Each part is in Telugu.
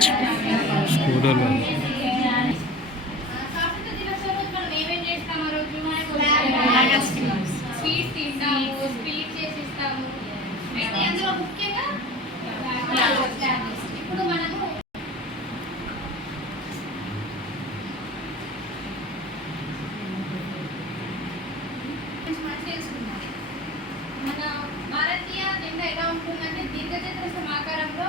స్కూటర్లో భారతీయ నిన్న ఎలా ఉంటుందంటే దీర్ఘచతురస్రం ఆకారంలో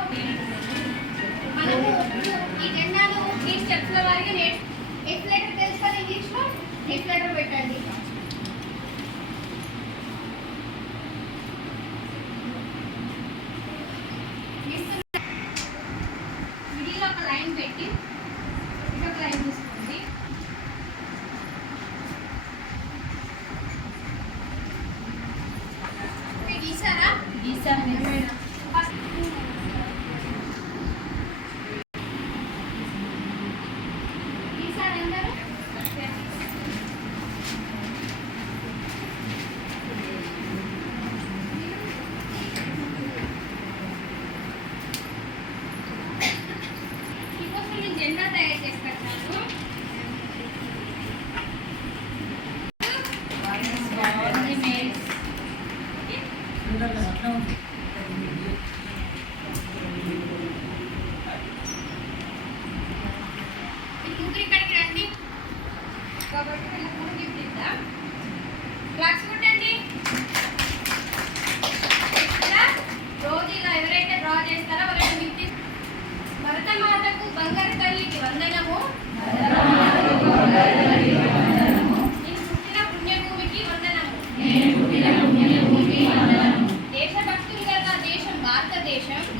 ఒక లైన్ పెట్టి ఒక లైన్ తీసుకోండి. గీసారా? గీసాను. ఇక్కడికి రండి. కాబట్టి వీళ్ళు కూడా గిఫ్ట్ ఇద్దా ఫ్లాక్స్ కూడా